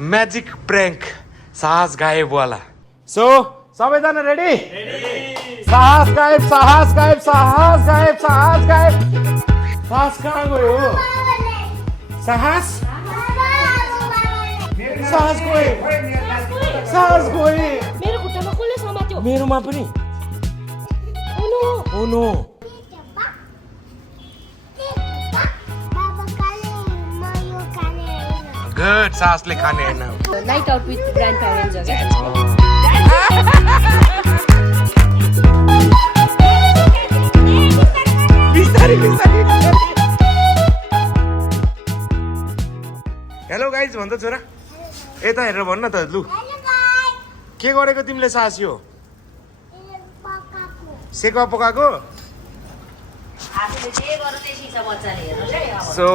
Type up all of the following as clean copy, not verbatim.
Magic prank साहस गायबवाला। So सबैजना ready? साहस गायब, साहस गायब, साहस गायब, साहस गायब। साहस कहाँ गयो? साहस साहस गयो, साहस गयो। मेरो खुट्टामा कसले समात्यो? मेरोमा पनि। Oh no. गुड, साहसले खाने हैन। Night out with grand parents हो क्या? हेलो गाइज भन्छ छोरा, यता हेरेर भन्न त लु। के गरेको तिमीले साहस? यो सेकुवा पकाएको? सो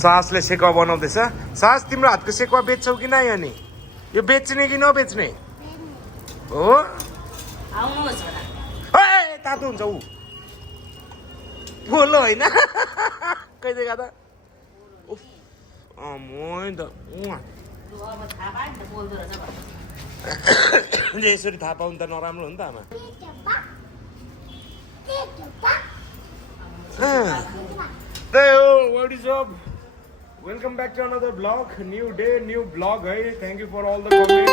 साहसले सेकुवा बनाउँदैछ। साहस तिम्रो हातको सेकुवा बेच्छौ कि नै? अनि यो बेच्ने कि नबेच्ने हो? तातो हुन्छ ऊ बोल्नु होइन। कहिले गर्दा यसरी थाहा पाउनु त नराम्रो हो नि त आमा। What is up? Welcome back to another vlog. New day, new vlog है। Thank you for all the comments.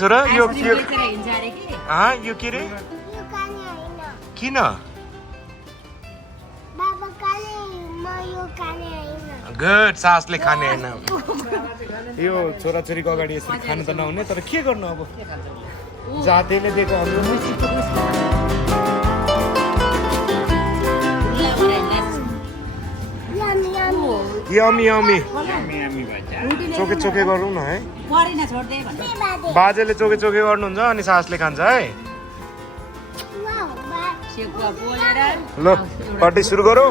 छोरा यो के रे? किन? गुड, सासले खाने हैन। यो छोराछोरीको अगाडि यसरी खानु त नहुने, तर के गर्नु अब, जातिले दिएको हाम्रो। यमी यमी चोके चोके गरौँ न है। बाजेले चोके चोके गर्नुहुन्छ अनि सासले खान्छ है। ल पार्टी सुरु गरौँ।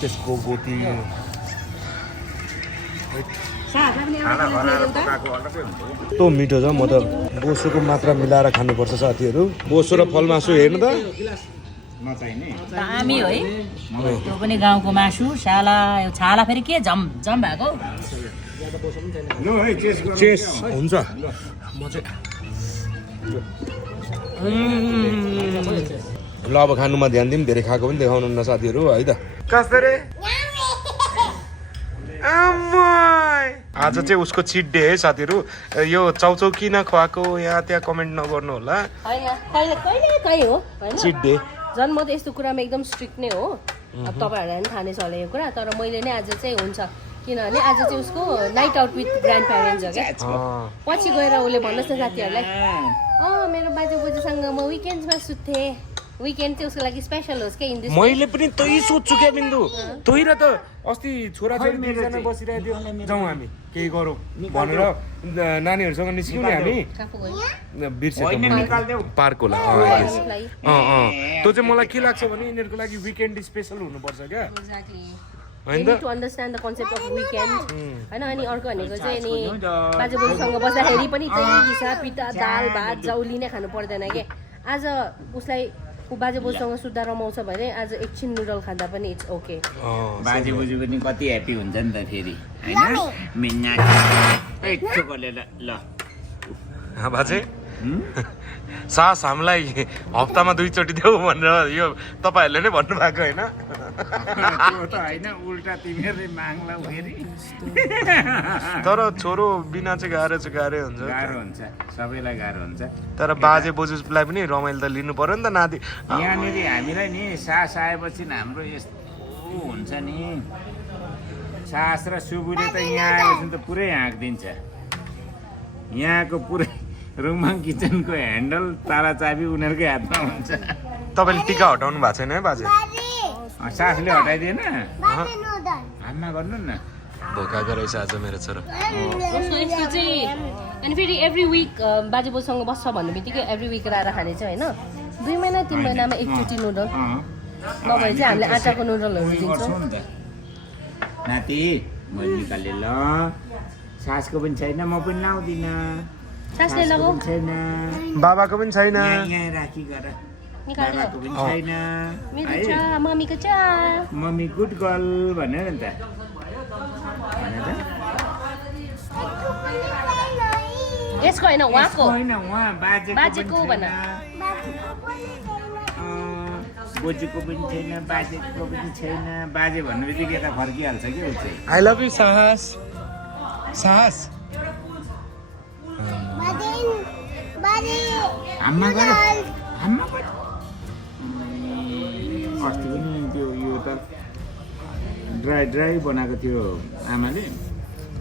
त्यसको गोती यस्तो मिठो छ। म त बोसोको मात्रा मिलाएर खानुपर्छ साथीहरू। बोसो र फल मासु हेर्नु त दामी हो है। त्यो पनि गाउँको मासु। छाला फेरि के झम भएको? चेस हुन्छ। ल अब खानुमा ध्यान दिउँ। धेरै खाएको पनि देखाउनु न साथीहरू है त। कसरी आज चाहिँ उसको चिट डे है साथीहरू। यो चाउचाउ किन खुवाएको यहाँ त्यहाँ कमेन्ट नगर्नु होला। चिट डे झन् म त यस्तो कुरामा एकदम स्ट्रिक्ट नै हो। अब तपाईँहरूलाई पनि थाहा नै छ होला यो कुरा, तर मैले नै आज चाहिँ हुन्छ किनभने आज चाहिँ उसको night out with grand parents हो क्या। पछि गएर उसले भन्नुहोस् न साथीहरूलाई, मेरो बाजे बोजूसँग म विकेन्ड्समा सुत्थेँ। विकेन्ड चाहिँ उसको लागि स्पेसल होस् क्या। इन दिस मैले पनि त्यही सोध्छु क्या बिन्दु। त्यही र त अस्ति छोराछोरी दुईजना बसिरहेको थियो, जाउँ हामी केही गरौँ भनेर नानीहरूसँग निस्क्यौँ नि हामी। बिर्सेको पार्क होला। त्यो चाहिँ मलाई के लाग्छ भने यिनीहरूको लागि विकेन्ड स्पेसल हुनुपर्छ क्या। To understand the concept of weekend होइन। अनि अर्को भनेको चाहिँ नि बाजे बोजूसँग बस्दाखेरि पनि त्यही हिसाब पिठा दाल भात जौली नै खानु पर्दैन क्या। आज उसलाई बाजे बोजूसँग सुत्दा रमाउँछ भने आज एकछिन नुडल खाँदा पनि इट्स ओके। बाजे बोजू पनि कति ह्याप्पी हुन्छ नि त फेरि होइन। बाजे सास हामीलाई हप्तामा 2 चोटि देऊ भनेर यो तपाईँहरूले नै भन्नुभएको होइन? होइन उल्टा तिमीहरूले माग्ला फेरि। तर छोरो बिना चाहिँ गाह्रो हुन्छ। गाह्रो हुन्छ, सबैलाई गाह्रो हुन्छ। तर बाजे बोजूलाई पनि रमाइलो त लिनु पर्यो नि त नाति। यहाँनिर हामीलाई नि सास आएपछि हाम्रो यस्तो हुन्छ नि। सास र सुबुले त यहाँ आएपछि त पुरै हाँकिदिन्छ। यहाँको पुरै रुममा किचनको ह्यान्डल तारा चाबी उनीहरूकै हातमा हुन्छ। तपाईँले टिका हटाउनु भएको छैन है बाजे? सासले हटाइदिएन? हातमा गर्नु न। भोकाएको रहेछ आज मेरो छोरा उसको यस्तो चाहिँ अनि फेरि एभ्री विक बाजे बोजूसँग बस्छ भन्ने बित्तिकै एभ्री विक राएर खाने चाहिँ होइन 2 महिना 3 महिनामा एकचोटि नुडल नभए चाहिँ हामीले आँटाको नुडलहरू दिन्छौँ नाति मैले निकालेँ ल सासको पनि छैन म पनि लाउँदिनँ सासले लगाऊ छैन बाबाको पनि छैन यहाँ राखी गर बाबाको पनि छैन मेरो छ मम्मीको छ मम्मी गुड गर्ल भनेर नि त यसको होइन उहाँको होइन उहाँ बाजेको भन बोजूको पनि छैन बाजेको पनि छैन बाजे भन्ने बित्तिकै यता फर्किहाल्छ कि ऊ चाहिँ आई लभ यु साहस साहस आम्मा गऱ्यो आम्मा गऱ्यो अस्ति पनि त्यो यो त ड्राई बनाएको थियो आमाले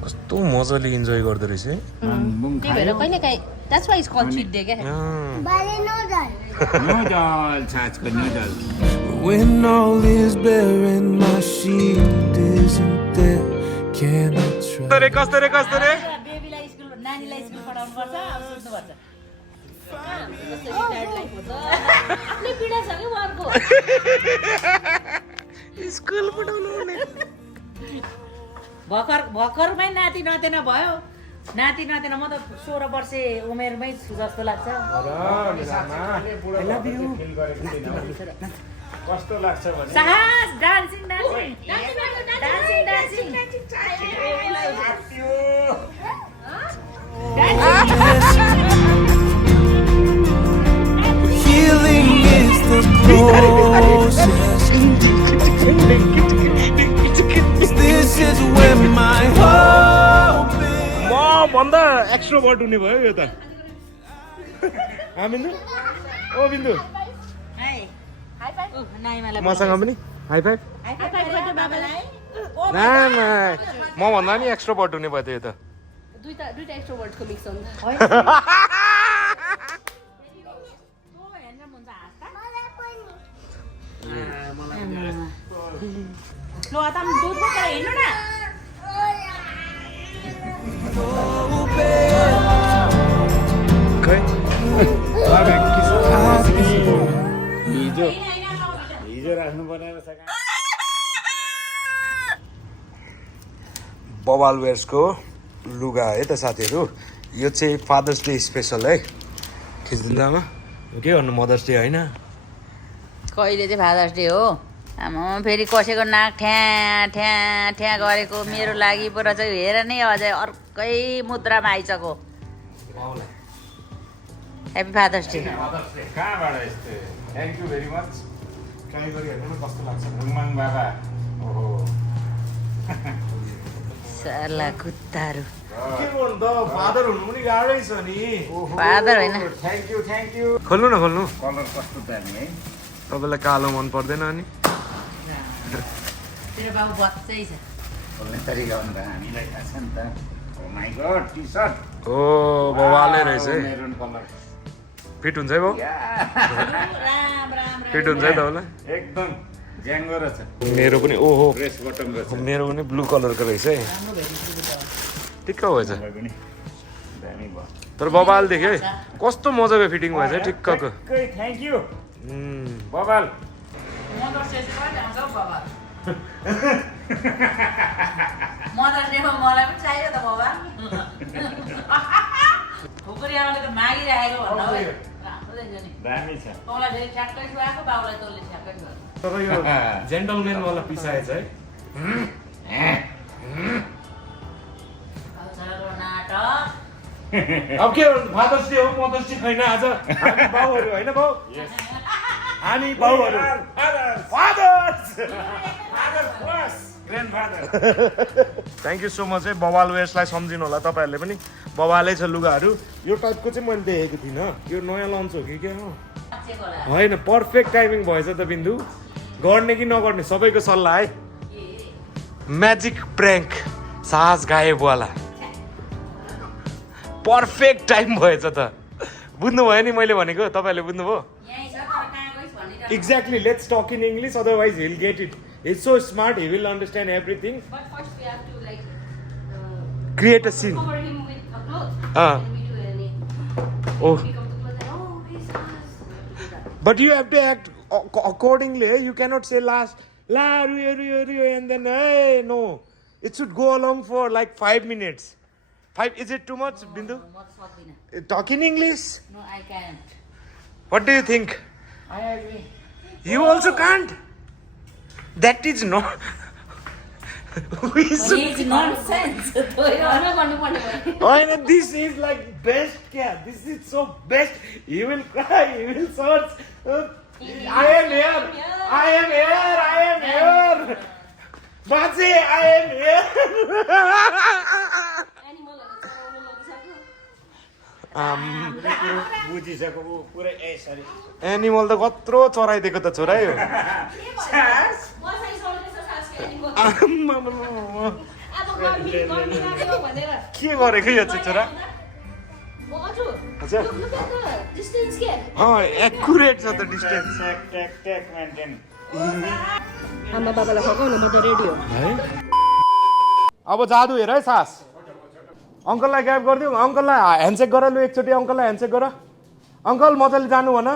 कस्तो मजाले इन्जोय गर्दो रहेछ है त्यही भएर कहिले काहीँ that's why is called cheat day क्या नुडल छाछको noodle When all is bare and my shield isn't there, can I try? कस्तो रे बेबीलाई स्कुल नानीलाई स्कुल पढाउनु पर्छ अब सुत्नुपर्छ आफ्नै पीडा छ कि उहाँको स्कुल पढाउनु भर्खरमै नाति नतेन भयो नाति नतेन म त 16 वर्षे उमेरमै छु जस्तो लाग्छ कस्तो लाग्छ भने साहस dancing dancing dancing dancing Healing is the process. This is where my hope is. म भन्दा एक्स्ट्रोभर्ट हुने भयो यो त बिन्दु ओ बिन्दु मसँग पनि हाई फाइभ म भन्दा नि एक्स्ट्रोभर्ट हुने भयो त यो त दुईटा एक्स्ट्रोभर्टको मिक्स हुन्छ ल त दुध बोकेर हिँड्नु न हिजो राख्नु पर्ने रहेछ बवाल वेयर्सको लुगा है त साथीहरू यो चाहिँ फादर्स डे स्पेसल है खिचिदिनु आमा के गर्नु मदर्स डे होइन कहिले चाहिँ फादर्स डे हो आमा फेरि कसैको नाक ठ्या ठ्या ठ्या गरेको मेरो लागि पो रहेछ हेर नै अझै अर्कै मुद्रामा आइसक्यो ह्याप्पी फादर्स डे कहाँबाट यस्तो thank you very much try गरिहाल्नु कस्तो लाग्छ रुङमाङ बाबा ओहो साला कुत्ताहरू के गर्नु त फादर हुनु पनि गाह्रै छ नि फादर होइन थ्याङ्क यू खोल्नु न खोल्नु कलर कस्तो दामी है तपाईँलाई कालो मन पर्दैन अनि तेरो बाबु बच्चै छ खोल्ने तरिका भन्दा हामीलाई थाहा छ नि त ओ माई गॉड टी सर्ट ओ बवालै रहेछ है मेरुन कलर फिट हुन्छ है बाउ राम राम फिट हुन्छ है तपाईँलाई एकदम ज्याङ्गो रहेछ मेरो पनि ओहो ड्रेस बटम रहेछ मेरो पनि ब्लू कलरको रहेछ है ठिक्क भएछ तपाईँ पनि दामी भयो तर बबाल देख्यो है कस्तो मजाको फिटिङ भएछ ठिक्कको थ्याङ्क यू बबाल मदर्स डेमा मलाई पनि चाहियो त बाबा खुकुरी आमाले त मागिरहेको भन्नु है राम्रो देख्छ नि दामी छ तँलाई फेरि ठ्याक्कै छुवाएको बाबुलाई तँले ठ्याक्कै छुवाएको तर यो जेन्टलम्यानवाला पिसाएछ है नाटक अब के फादर्स डे हो मदर्स डे छैन आज हामी बाउहरू होइन बाउ हामी बाउहरू थ्याङ्क यू सो मच है बवाल वेयर्सलाई सम्झिनु होला तपाईँहरूले पनि बवालै छ लुगाहरू यो टाइपको चाहिँ मैले देखेको थिइनँ यो नयाँ लन्च हो कि क्या हो होइन पर्फेक्ट टाइमिङ भएछ त बिन्दु गर्ने कि नगर्ने सबैको सल्लाह है म्याजिक प्र्याङ्क साहस गायबवाला पर्फेक्ट टाइम भएछ त बुझ्नुभयो नि मैले भनेको तपाईँहरूले बुझ्नुभयो Exactly. Let's talk in English. Otherwise, he'll get it. He's so smart. He will understand everything. But first we have to like create a scene. Cover him with a cloth. Ah. And we do any. Oh. Pick up the cloth and okay, Sahas. Do that. But you have to act accordingly. You cannot say last la ruyo and then hey no. It should go along for like 5 minutes. 5 is it too much, Bindu? Talk in English. No, I can't. What do you think? I agree. You also can't. That is not. We should. It's nonsense. This is like best. Yeah, this is so best. You will cry. You will search. I am here. I am here. I am here. Baji, I am here. बुझिसक्यो ऊ पुरै ए sorry animal त कत्रो चराइदिएको त छोरा यो के गरेको यो चाहिँ छोरा एक्युरेट छ त डिस्टेन्स ट्याक ट्याक मेन्टेन आमा बाबालाई फकाउनु म त रेडी हो है अब जादु हेर है सास अङ्कललाई गायब गरिदिउँ अङ्कललाई ह्यान्डसेक गर लु एकचोटि अङ्कललाई ह्यान्डसेक गर अङ्कल मजाले जानु भन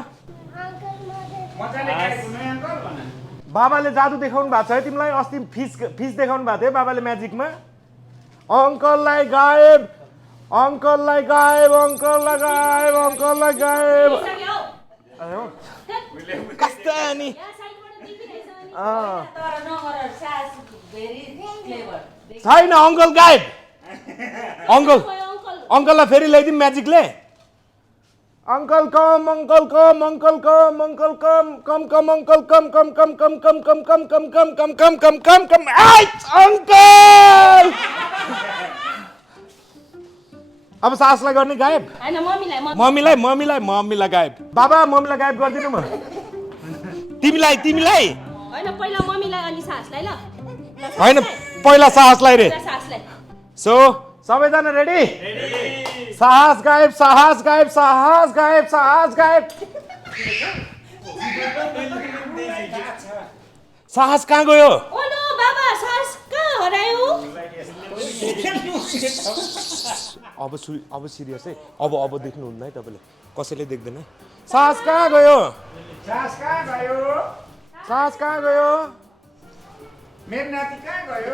बाबाले जादु देखाउनु भएको छ है तिमीलाई अस्ति फिस देखाउनु भएको थियो बाबाले म्याजिकमा अङ्कललाई गायब अङ्कललाई गायब अङ्कललाई गायब अङ्कललाई गायब कस्ता नि छैन अङ्कल गायब अङ्कललाई फेरि ल्याइदिउँ म्याजिकले अङ्कल कम अङ्कल कम अङ्कल कम अङ्कल कम कम कम अङ्कल कम कम कम कम कम कम कम कम कम कम कम कम कम कम अङ्कल अब सासलाई गर्ने गायब मम्मीलाई मम्मीलाई मम्मीलाई गायब बाबा मम्मीलाई गायब गरिदिनु म तिमीलाई तिमीलाई पहिला मम्मीलाई अनि सासलाई ल होइन पहिला साहसलाई रे सासलाई सो सबैजना रेडी साहस गायब साहस गायब साहस गायब साहस गायब साहस कहाँ गयो ओ नो बाबा सास कहाँ हरायो अब सिरियस है अब देख्नुहुन्न है तपाईँले कसैले देख्दैन साहस कहाँ गयो सास कहाँ गयो साहस कहाँ गयो मेरो नाति कहाँ गयो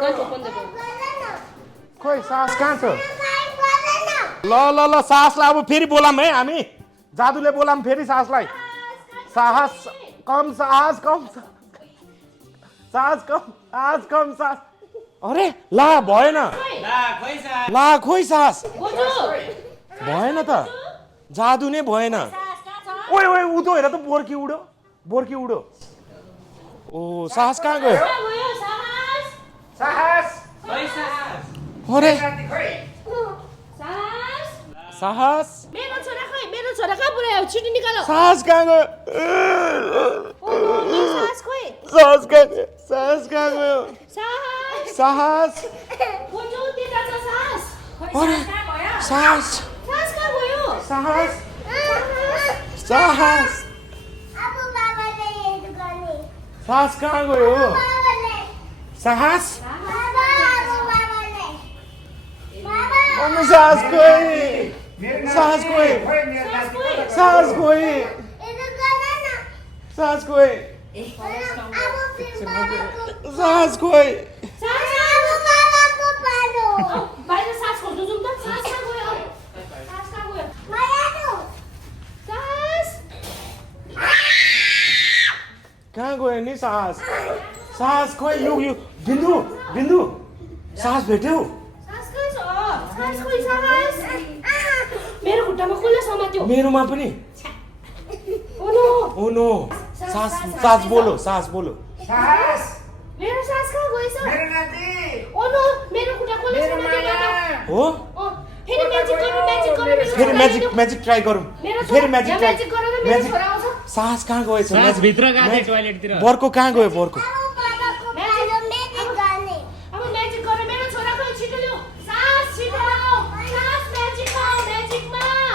खोइ साहस कहाँ छ ल ल ल साहसलाई अब फेरि बोलाम है हामी जादुले बोलाम फेरि साहसलाई साहस कम साहस कम साहस कम साहस कम साहस अरे ला भएन ला खोइ साहस भएन त जादु नै भएन ओए ओए उदो हेर त बोर्की उडो ओ साहस कहाँ गयो साहस अरे सास साहस मेरो छोरा कहाँ पुऱ्यायो छिटो निकालो साहस कहाँ गयो सास खोइ साहस कहाँ गयो साहस कहाँ गयो सास साहस बोजू त्यता छ सास अरे साहस सास कहाँ गयो साहस साहस साहस कहाँ गयो साहस साहस कोही साहस कोही साहस कोही साहस कोही साहस कोही बाहिर सास खोज्नु जाउँ त सास कहाँ गयो सास कहाँ गयो सास कहाँ गयो नि साहस साहस खोइ यो बिन्दु साहस भेट्यौ मेरो खुट्टामा कसले समात्यो मेरोमा पनि ओ नो सास बोलो सास मेरो सास कहाँ गएछ मेरो नाति ओ नो मेरो खुट्टा कसले समात्यो हो फेरि म्याजिक म्याजिक ट्राई गरौँ फेरि म्याजिक साहस कहाँ गएछ भित्र गएको टोयलेटतिर बर्को कहाँ गयो बर्को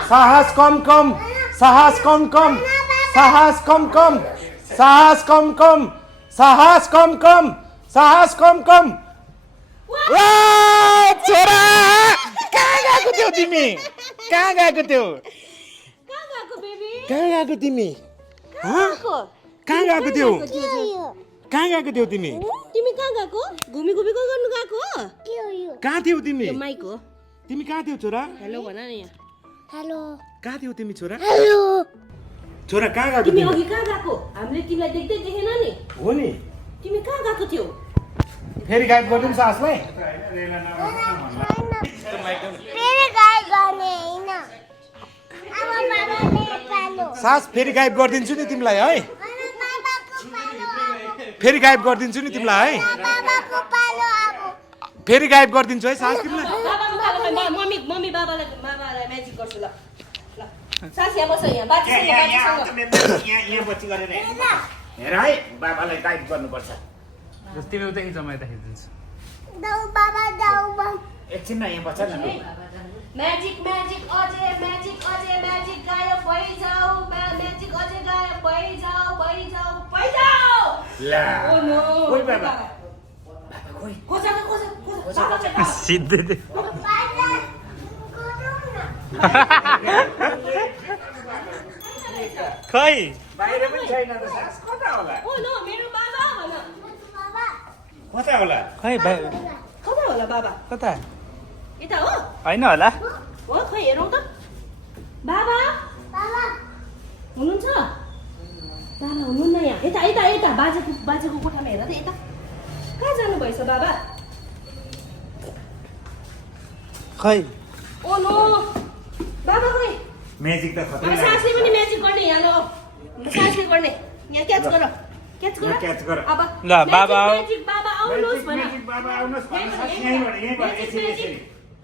साहस कम कम साहस कम कम साहस कम कम साहस कम कम साहस कम कम साहस कम कम छोरा थियौ तिमी कहाँ गएको थियौ कहाँ गएको बेबी कहाँ गएको तिमी गएको कहाँ गएको थियौ कहाँ गएको थियौ तिमी तिमी कहाँ गएको घुमी घुमी को गर्नु गएको कहाँ थियौ तिमी यो माइक हो तिमी कहाँ थियौ छोरा हेलो भन न यहाँ कहाँ थियौ तिमी छोरा छोरा कहाँ गएको तिमी तिमी अघि कहाँ गएको हामीले तिमीलाई देख्दै देखेन नि हो नि तिमी कहाँ गएको थियौ फेरि गाइड गरिदिउँ सासलाई सास फेरि गाइड गरिदिन्छु नि तिमीलाई है फेरि गाइड गरिदिन्छु नि तिमीलाई है फेरि गाइड गरिदिन्छु है सास तिमीलाई मम्मी बाबालाई म्याजिक गर्छु ल सास यहाँ बस यहाँ बाजीसँग यहाँ बच्ची गरेर हेर है बाबालाई गाइड गर्नुपर्छ तिमी उता जमाइ राखिदिन्छु एकछिन न यहाँ बच्छ न लु म्याजिक अझै म्याजिक गायब भइजाऊ म्याजिक अझै गायब भइजाऊ ला ओ नो खोइ बाबा खोजा सिद्धै खै बाहिर पनि छैन त सास कता होला ओ नो मेरो बाबा भन कता होला खै भाइ कता होला बाबा कता यता हो होइन होला हो खै हेरौँ त बाबा हुनुहुन्छ बाबा हुनुहुन्न यहाँ यता बाजेको कोठामा हेर त यता कहाँ जानुभएछ बाबा खै ओ नो बाबा खै म्याजिक त खतरा अब सासले पनि म्याजिक गर्ने यहाँ ल सासले गर्ने यहाँ क्याच गर क्याच गर। अब ल, बाबा आऊ। म्याजिक बाबा आउनुहोस् भन म्याजिक बाबा आउनुहोस् भन सास यहीँबाट यसरी यसरी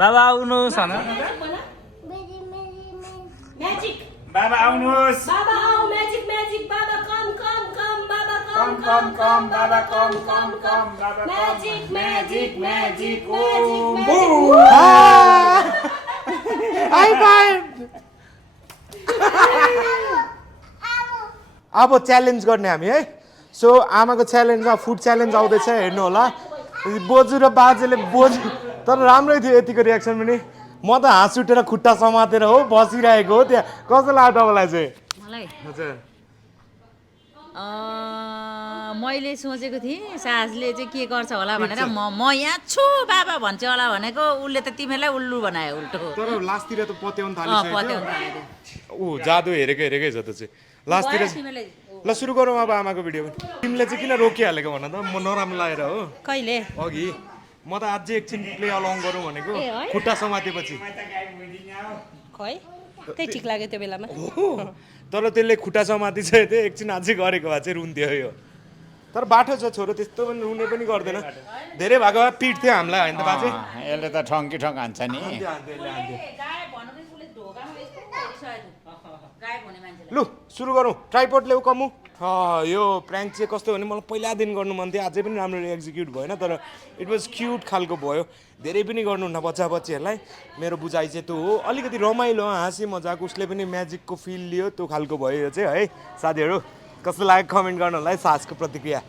बाबा आउनुहोस् भन म्याजिक भन म्याजिक बाबा आउनुहोस् बाबा आऊ म्याजिक बाबा कम बाबा कम बाबा कम बाबा म्याजिक ओ हाई फाइभ अब च्यालेन्ज गर्ने हामी है सो आमाको च्यालेन्जमा फुड च्यालेन्ज आउँदैछ हेर्नु होला बोजू र बाजेले तर राम्रै थियो यतिको रियाक्सन पनि म त हाँस उठेर खुट्टा समातेर हो बसिरहेको हो त्यहाँ कस्तो लाग्यो तपाईँलाई चाहिँ मलाई हजुर मैले सोचेको थिएँ सासले चाहिँ के गर्छ होला भनेर म यहाँ छु बाबा भन्छ होला भनेको उसले त तिमीलाई उल्लु बनायो उल्टो तर लास्टतिर त पत्याउनु पत्याउनु थालिसक्यो थाल्यो। ऊ जादु हेरेकै छ त चाहिँ लास्टतिर भयो तिमीलाई ल सुरु गरौँ अब आमाको भिडियो पनि तिमीले चाहिँ किन रोकिहालेको भन त म नराम्रो लागेर हो कहिले अघि म त अझै एकछिन प्ले अलङ गरौँ भनेको ए, है? खुट्टा समातेपछि खै त्यही ठिक लाग्यो त्यो बेलामा तर त्यसले खुट्टा समाति चाहिँ त्यो एकछिन अझै गरेको भए चाहिँ रुन्थ्यो यो तर बाटो छ छोरो त्यस्तो पनि रुने पनि गर्दैन धेरै भएको भए पिट्थ्यो हामीलाई होइन त बाजे यसले त ठङ्की ठङ्क हान्छ नि लु सुरु गरौँ ट्राइपोड ल्याऊ कमु यो प्र्याङ्क चाहिँ कस्तो भने मलाई पहिलादेखि गर्नु मन थियो अझै पनि राम्ररी एक्जिक्युट भएन तर इट वाज क्युट खालको भयो धेरै पनि गर्नुहुन्न बच्चा बच्चीहरूलाई मेरो बुझाइ चाहिँ त्यो हो अलिकति रमाइलो हाँसी मजाक उसले पनि म्याजिकको फिल लियो त्यो खालको भयो यो चाहिँ है साथीहरू कस्तो लाग्यो कमेन्ट गर्नु होला है सासको प्रतिक्रिया